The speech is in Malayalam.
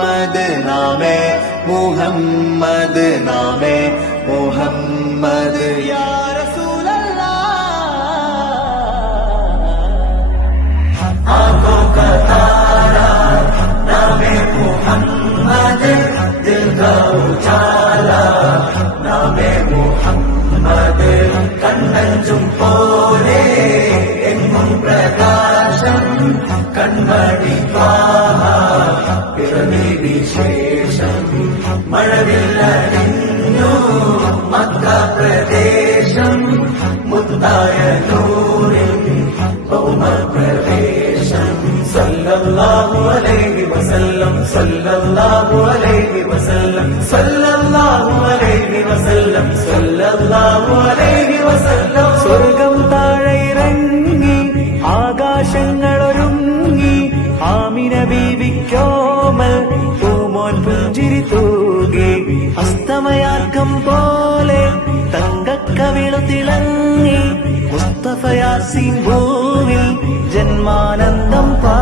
മുഹമ്മദ് നാമേ മുഹമ്മദ് നാമേ മുഹമ്മദ് യാ आंखों का तारा नामे मुहम्मद दिल का उजाला नामे मुहम्मद कण्णंजुम पोले एंगुम प्रकाशम कण्मणि त्वाहा पिरमि विशेषम मഴവില്ലണിഞ്ഞു മക്ക പ്രദേശം മുത്തായ നൂറിൻ ഭൗമ പ്രദേശം സല്ലല്ലാഹു അലൈഹി വസല്ലം സല്ലല്ലാഹു അലൈഹി വസല്ലം സല്ലല്ലാഹു അലൈഹി വസല്ലം സല്ലല്ലാഹു അലൈഹി വസല്ലം സ്വർഗം താഴെ ഇറങ്ങി ആകാശങ്ങളൊരുങ്ങി ആമിന ബീവിക്കോമൽ പൂമോൻ പുഞ്ചിരി തൂകി അസ്തമയാക്കം പോലെ തങ്കക്കവിളു തിളങ്ങി മുസ്തഫ യാസീൻ ഭൂവിൽ ജന്മാനന്ദം പാ